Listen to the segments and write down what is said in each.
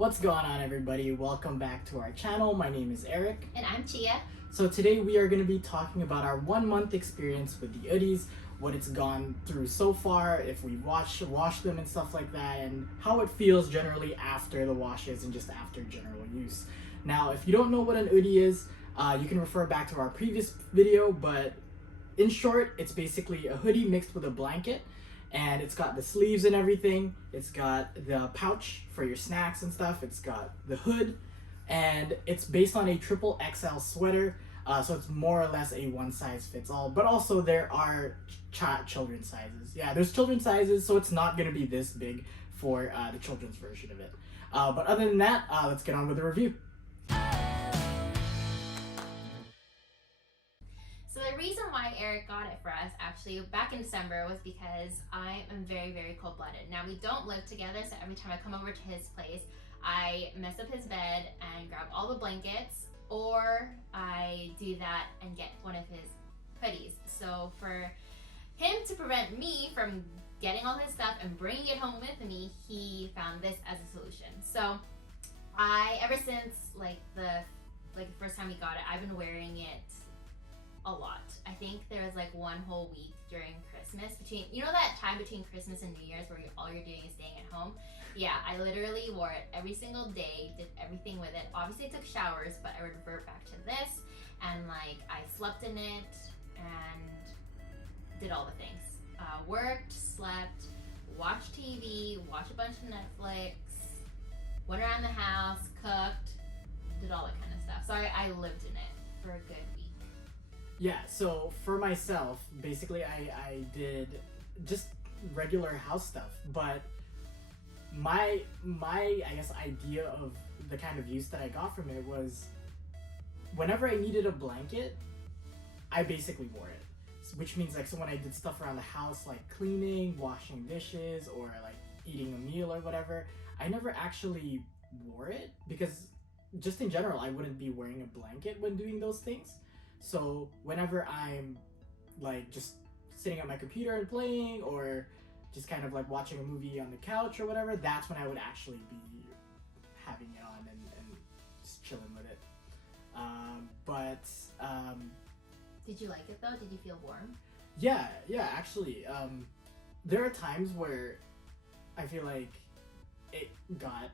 What's going on, everybody? Welcome back to our channel. My name is Eric. And I'm Chia. So today we are going to be talking about our 1 month experience with the Oodies, what it's gone through so far, if we washed them and stuff like that, and how it feels generally after the washes and just after general use. Now, if you don't know what an Oodie is, you can refer back to our previous video, but in short, it's basically a hoodie mixed with a blanket. And it's got the sleeves and everything. It's got the pouch for your snacks and stuff. It's got the hood, and it's based on a triple XL sweater. So it's more or less a one size fits all. But also there are children's sizes. Yeah, there's children's sizes, so it's not gonna be this big for the children's version of it. But other than that, let's get on with the review. So the reason why Eric got it for us actually back in December was because I am very, very cold-blooded. Now we don't live together, so every time I come over to his place, I mess up his bed and grab all the blankets, or I do that and get one of his hoodies. So for him to prevent me from getting all his stuff and bringing it home with me, he found this as a solution. So ever since the first time we got it, I've been wearing it a lot. I think there was like one whole week during Christmas between, you know, that time between Christmas and New Year's where all you're doing is staying at home. Yeah, I literally wore it every single day, did everything with it. Obviously I took showers, but I would revert back to this, and like I slept in it and did all the things. Worked, slept, watched TV, watched a bunch of Netflix, went around the house, cooked, did all that kind of stuff. So I lived in it for a good week. Yeah, so for myself, basically I did just regular house stuff, but my I guess idea of the kind of use that I got from it was whenever I needed a blanket, I basically wore it. Which means like, so when I did stuff around the house like cleaning, washing dishes, or like eating a meal or whatever, I never actually wore it because just in general I wouldn't be wearing a blanket when doing those things. So whenever I'm like just sitting at my computer and playing, or just kind of like watching a movie on the couch or whatever, that's when I would actually be having it on and just chilling with it. Did you like it though? Did you feel warm? Yeah, actually. There are times where I feel like it got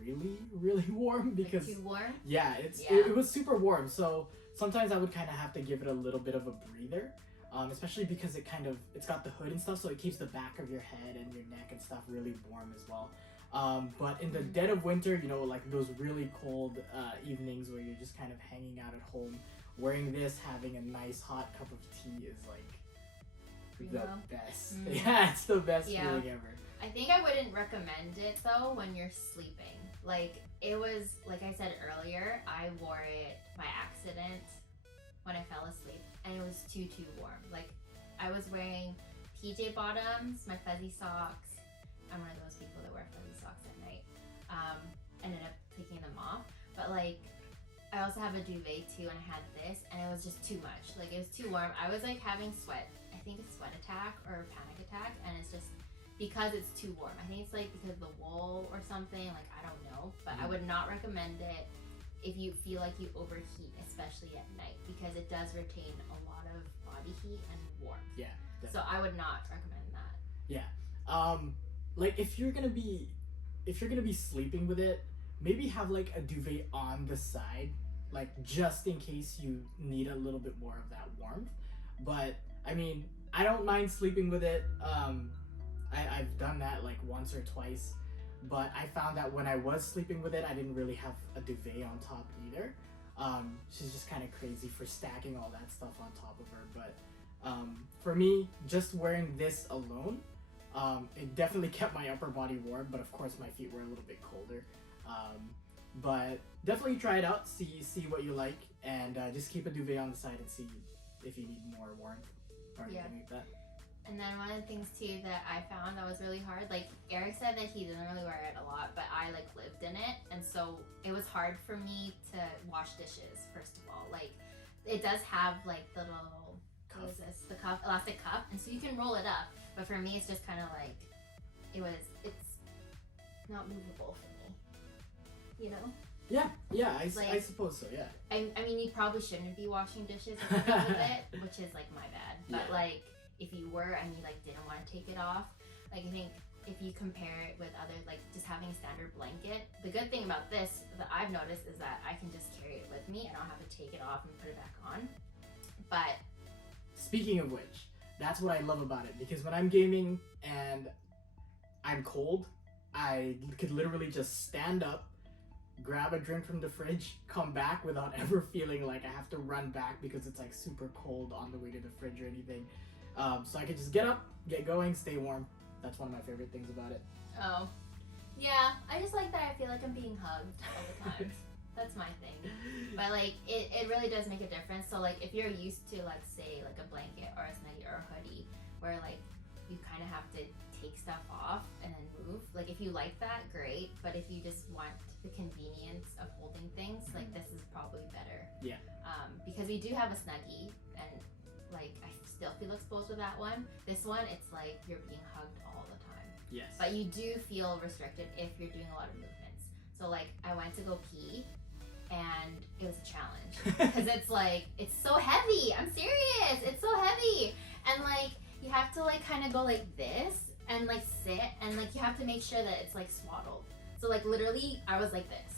really warm because like too warm? Yeah, it was super warm. So sometimes I would kind of have to give it a little bit of a breather, especially because it's got the hood and stuff, so it keeps the back of your head and your neck and stuff really warm as well. But in the dead of winter, you know, like those really cold evenings where you're just kind of hanging out at home, wearing this, having a nice hot cup of tea is like the best. Yeah, it's the best feeling ever. I think I wouldn't recommend it though when you're sleeping. Like, it was, like I said earlier, I wore it by accident when I fell asleep, and it was too warm. Like, I was wearing PJ bottoms, my fuzzy socks. I'm one of those people that wear fuzzy socks at night. Ended up taking them off, but like, I also have a duvet too, and I had this, and it was just too much. Like, it was too warm. I was like having I think it's sweat attack or panic attack, and it's just because it's too warm. I think it's like because of the wool or something, like I don't know, but I would not recommend it if you feel like you overheat, especially at night, because it does retain a lot of body heat and warmth. Yeah, definitely. So I would not recommend that. Yeah. Like if you're gonna be sleeping with it, maybe have like a duvet on the side, like just in case you need a little bit more of that warmth. But I mean, I don't mind sleeping with it. I've done that like once or twice, but I found that when I was sleeping with it, I didn't really have a duvet on top either. She's just kind of crazy for stacking all that stuff on top of her. But for me, just wearing this alone, it definitely kept my upper body warm, but of course my feet were a little bit colder. But definitely try it out, see what you like, and just keep a duvet on the side and see if you need more warmth or anything like that. And then one of the things too that I found that was really hard, like Eric said that he didn't really wear it a lot, but I like lived in it, and so it was hard for me to wash dishes, first of all. Like, it does have like the little, what is this, the cuff, elastic cuff, and so you can roll it up, but for me it's just kind of like, it's not movable for me. you know? Yeah, I Like- suppose so. Yeah. I mean, you probably shouldn't be washing dishes if you're done with it, which is like my bad. But Yeah. like, if you were and you like didn't want to take it off, like I think if you compare it with other like just having a standard blanket, the good thing about this that I've noticed is that I can just carry it with me. I don't have to take it off and put it back on. But Speaking of which, that's what I love about it, because when I'm gaming and I'm cold, I could literally just stand up, grab a drink from the fridge, come back without ever feeling like I have to run back because it's like super cold on the way to the fridge or anything. So I could just get up, get going, stay warm. That's one of my favorite things about it. oh, yeah, I just like that. I feel like I'm being hugged all the time. That's my thing. But like it really does make a difference. So like if you're used to, let's say, like a blanket or a snuggie or a hoodie where like you kind of have to take stuff off and then move, like if you like that, great. But if you just want the convenience of holding things, like this is probably better. Yeah. Because we do have a snuggie and like I still feel exposed with that one. This one, it's like you're being hugged all the time. Yes. But you do feel restricted if you're doing a lot of movements. So like I went to go pee and it was a challenge because it's like it's so heavy. I'm serious, it's so heavy. And like you have to like kind of go like this and like sit and like you have to make sure that it's like swaddled. So like literally I was like this.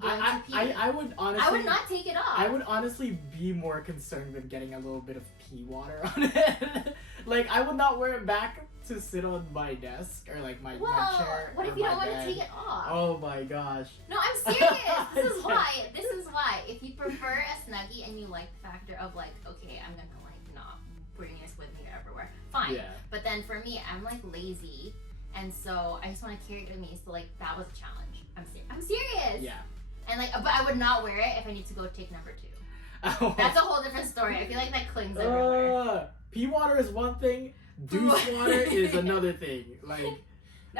Going to pee. I would honestly. I would not take it off. I would honestly be more concerned with getting a little bit of pee water on it. Like I would not wear it back to sit on my desk or like my chair. What or if you my don't want bed. to take it off? Oh my gosh. No, I'm serious. This is why. This is why. If you prefer a snuggie and you like the factor of like, okay, I'm gonna like not bring this with me everywhere, fine. Yeah. But then for me, I'm like lazy, and so I just want to carry it with me. So like that was a challenge. I'm serious. Yeah. And like, but I would not wear it if I need to go take number 2. Oh. That's a whole different story. I feel like that clings everywhere. Pee water is one thing. Douche water is another thing. Like.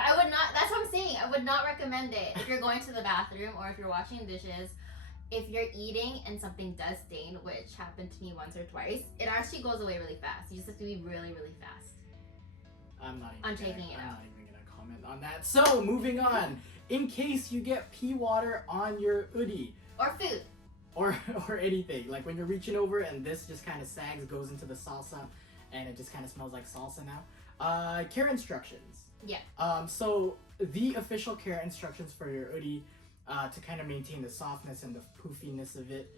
I would not. That's what I'm saying. I would not recommend it if you're going to the bathroom or if you're washing dishes. If you're eating and something does stain, which happened to me once or twice, it actually goes away really fast. You just have to be really, really fast. I'm not I'm taking it I'm out. not even gonna comment on that. So moving on. In case you get pee water on your Oodie Or food. or anything, like when you're reaching over and this just kind of sags, goes into the salsa, and it just kind of smells like salsa now. Care instructions. Yeah. So the official care instructions for your Oodie, to kind of maintain the softness and the poofiness of it,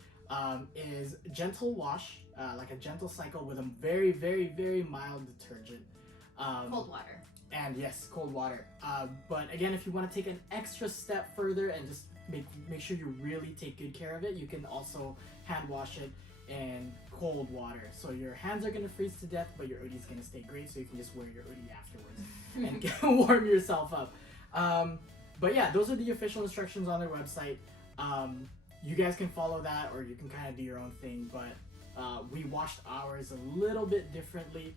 is gentle wash, like a gentle cycle with a very, very, very mild detergent. Cold water. And yes, cold water. But again, if you want to take an extra step further and just make sure you really take good care of it, you can also hand wash it in cold water. So your hands are gonna freeze to death, but your Oodie's gonna stay great. So you can just wear your Oodie afterwards and warm yourself up. But yeah, those are the official instructions on their website. You guys can follow that, or you can kind of do your own thing. But we washed ours a little bit differently.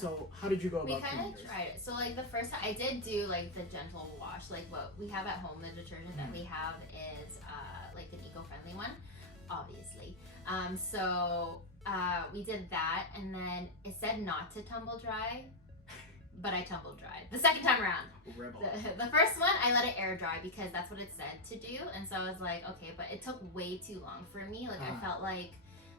So how did you go We about kind doing of yours? tried it. So like the first time I did do like the gentle wash, like what we have at home. The detergent that we have is like an eco-friendly one, obviously. So we did that, and then it said not to tumble dry, but I tumble dried the second time around. Rebel. The first one I let it air dry because that's what it said to do, and so I was like, okay, but it took way too long for me. Like I felt like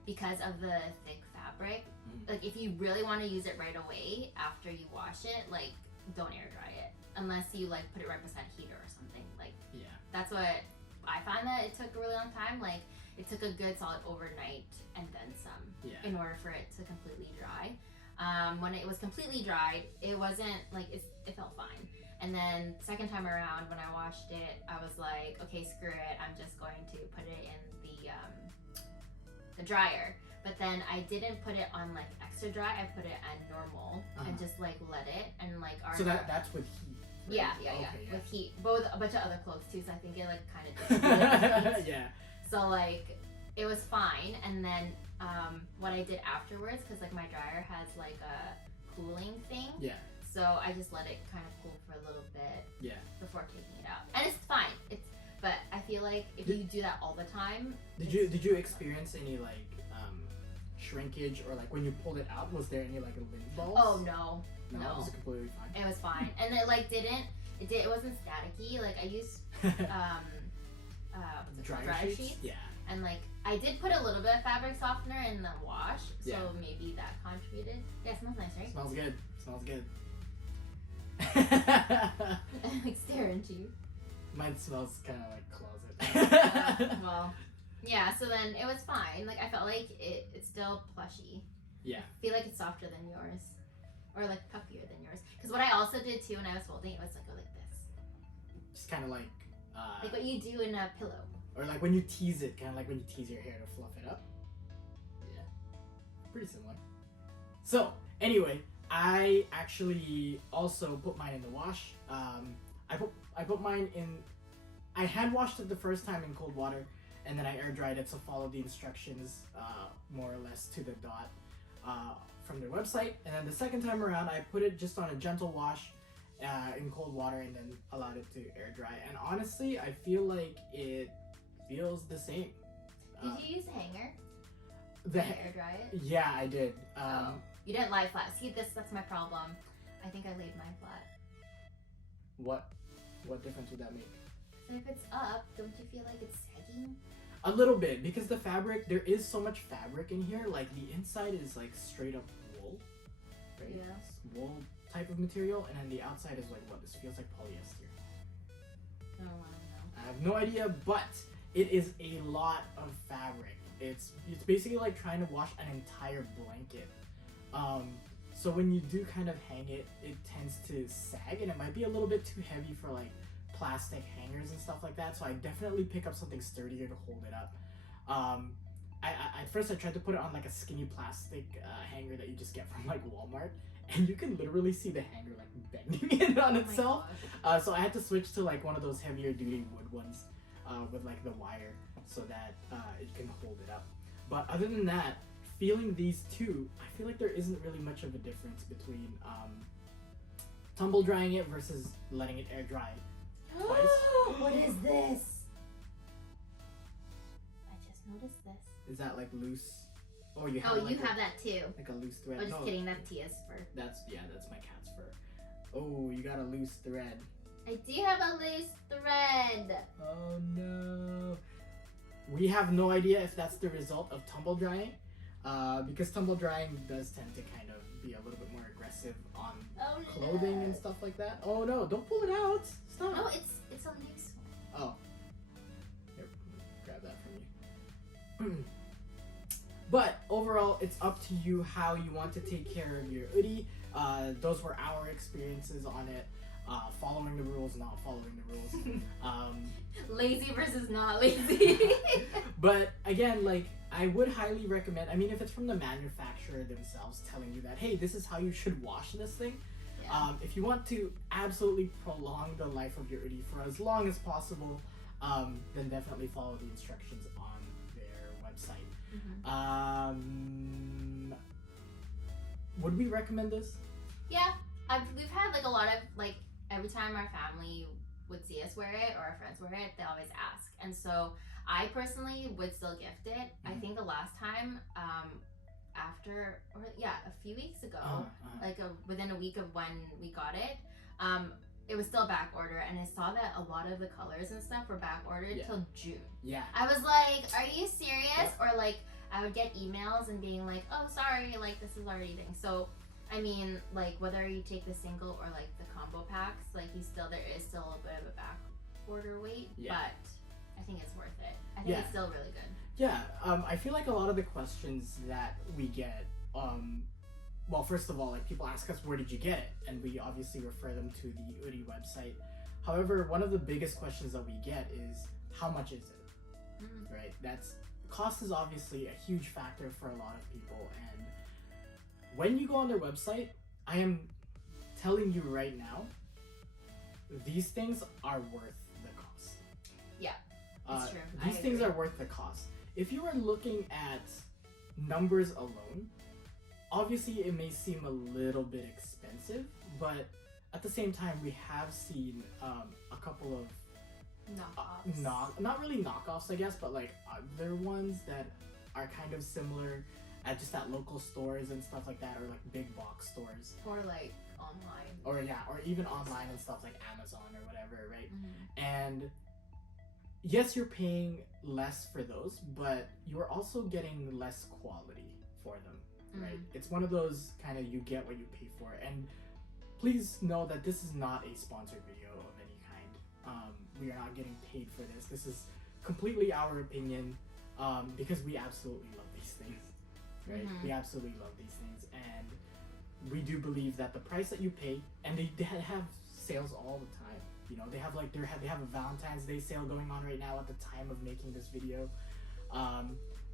because of the thick fabric, like if you really want to use it right away after you wash it, like don't air dry it unless you like put it right beside a heater or something. Like Yeah. that's what I find that it took a really long time. Like it took a good solid overnight and then some in order for it to completely dry. When it was completely dried, it wasn't like it felt fine. And then second time around when I washed it, I was like, okay, screw it. I'm just going to put it in the dryer. But then I didn't put it on like extra dry. I put it on normal and just like let it and like our. So that's with heat. Right? Yeah, Okay, with heat, but with a bunch of other clothes too. So I think it like kind of. Yeah. So like it was fine, and then what I did afterwards, because like my dryer has like a cooling thing. Yeah. So I just let it kind of cool for a little bit. Yeah. Before taking it out, and it's fine. But I feel like if you do that all the time. Did you experience any like shrinkage, or like when you pulled it out, was there any like lint balls? Oh no. No, it was completely fine. It was fine, and it like it wasn't staticky. Like I used Dryer sheets? Yeah. And like I did put a little bit of fabric softener in the wash, so Yeah. maybe that contributed. Yeah, it smells nice, right? Smells good. Smells good. Like staring at you. Mine smells kind of like closet. Well, yeah. So then it was fine. Like I felt like it's still plushy. Yeah. I feel like it's softer than yours, or like puffier than yours. Because what I also did too when I was folding it was like go like this. Just kind of like what you do in a pillow. Or like when you tease it, kind of like when you tease your hair to fluff it up. Yeah. Pretty similar. So, anyway, I actually also put mine in the wash. I put mine in. I hand washed it the first time in cold water, and then I air dried it. So follow the instructions more or less to the dot from their website. And then the second time around, I put it just on a gentle wash in cold water, and then allowed it to air dry. And honestly, I feel like it feels the same. Did you use a hanger? The air dry it? Yeah, I did. You didn't lie flat. See, that's my problem. I think I laid mine flat. What difference would that make? So if it's up, don't you feel like it's sagging? A little bit, because the fabric, there is so much fabric in here. Like the inside is like straight up wool, right? Yeah. It's wool type of material, and then the outside is like what? This feels like polyester. I don't want to know. I have no idea, but it is a lot of fabric. It's basically like trying to wash an entire blanket. So when you do kind of hang it, it tends to sag, and it might be a little bit too heavy for like plastic hangers and stuff like that. So I definitely pick up something sturdier to hold it up. At first I tried to put it on like a skinny plastic hanger that you just get from like Walmart, and you can literally see the hanger like bending in on itself. So I had to switch to like one of those heavier duty wood ones with like the wire, so that it can hold it up. But other than that, feeling these two, I feel like there isn't really much of a difference between tumble drying it versus letting it air dry twice. What is this? I just noticed this. Is that like loose? Oh, you have. Oh, like you have that too. like a loose thread. Oh, just No, kidding. That's Tia's fur. That's my cat's fur. Oh, you got a loose thread. I do have a loose thread. Oh no. We have no idea if that's the result of tumble drying, because tumble drying does tend to kind of be a little bit more aggressive on clothing and stuff like that. Oh no, don't pull it out. Stop. No, it's a loose one. Oh. Here, grab that from you. But overall, it's up to you how you want to take care of your Oodie. Those were our experiences on it. Following the rules, not following the rules. Lazy versus not lazy. But again, like, I would highly recommend, I mean, if it's from the manufacturer themselves telling you that, hey, this is how you should wash this thing. Yeah. If you want to absolutely prolong the life of your Oodie for as long as possible, then definitely follow the instructions on their website. Mm-hmm. Would we recommend this? Yeah, we've had like a lot of like every time our family would see us wear it or our friends wear it, they always ask, and so I personally would still gift it. Mm-hmm. I think the last time, a few weeks ago, within a week of when we got it, it was still back order, and I saw that a lot of the colors and stuff were back ordered till June. Yeah. I was like, are you serious? Yeah. Or like I would get emails and being like, oh sorry, like this is already thing. So I mean, like whether you take the single or like the combo packs, like there is still a bit of a back order wait, but I think it's worth it. I think it's still really good. Yeah, I feel like a lot of the questions that we get, well, first of all, like people ask us, where did you get it? And we obviously refer them to the Oodie website. However, one of the biggest questions that we get is, how much is it? Mm-hmm. Right? Cost is obviously a huge factor for a lot of people, and when you go on their website, I am telling you right now, these things are worth the cost. Yeah, it's true. These things are worth the cost. If you are looking at numbers alone, obviously it may seem a little bit expensive, but at the same time, we have seen a couple of knockoffs. Not really knockoffs, I guess, but like other ones that are kind of similar at local stores and stuff like that, or like big box stores, or like online, or even online and stuff like Amazon or whatever, right? Mm-hmm. And yes, you're paying less for those, but you're also getting less quality for them, right? It's one of those kind of you get what you pay for. And please know that this is not a sponsored video of any kind. We are not getting paid for this. This is completely our opinion, because we absolutely love these things, right? We absolutely love these things, and we do believe that the price that you pay, and they have sales all the time. You know, they have a Valentine's Day sale going on right now at the time of making this video.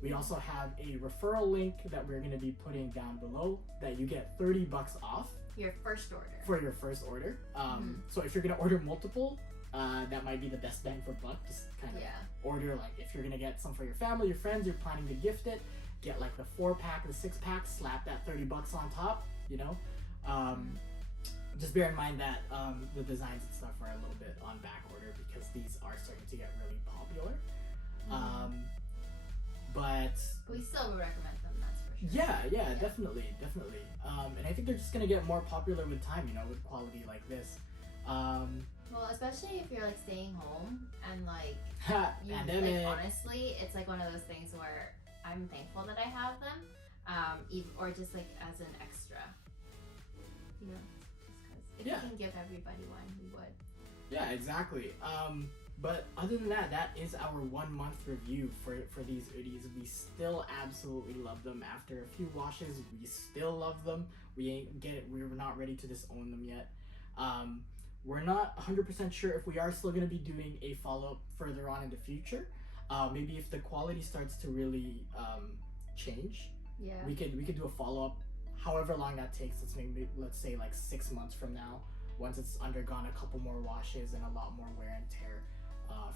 We also have a referral link that we're going to be putting down below that you get $30 off your first order. For your first order. So if you're going to order multiple, that might be the best bang for buck. Just kind of order, like, if you're going to get some for your family, your friends, you're planning to gift it, get like the 4-pack, the 6-pack, slap that $30 on top, you know. Just bear in mind that the designs and stuff are a little bit on back order because these are starting to get really popular. But we still would recommend them, that's for sure. Yeah, definitely. And I think they're just gonna get more popular with time, you know, with quality like this. Well, especially if you're like staying home and like pandemic. Like, honestly, it's like one of those things where I'm thankful that I have them, or just like as an extra, you know, just because if we can give everybody one, we would. Yeah, exactly. But other than that, that is our 1 month review for these Oodies. We still absolutely love them. After a few washes, we still love them. We're not ready to disown them yet. We're not 100% sure if we are still going to be doing a follow-up further on in the future. Maybe if the quality starts to really change, we could do a follow-up, however long that takes. Let's say like 6 months from now, once it's undergone a couple more washes and a lot more wear and tear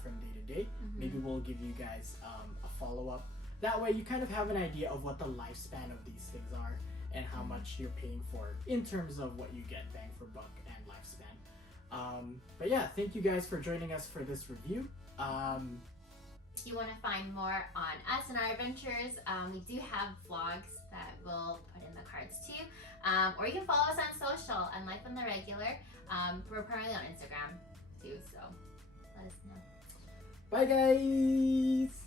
from day to day. Maybe we'll give you guys a follow-up. That way you kind of have an idea of what the lifespan of these things are and how much you're paying for in terms of what you get bang for buck and lifespan. But yeah, thank you guys for joining us for this review. If you want to find more on us and our adventures, we do have vlogs that we'll put in the cards too. Or you can follow us on social and Life on the Regular. We're primarily on Instagram too, so let us know. Bye guys!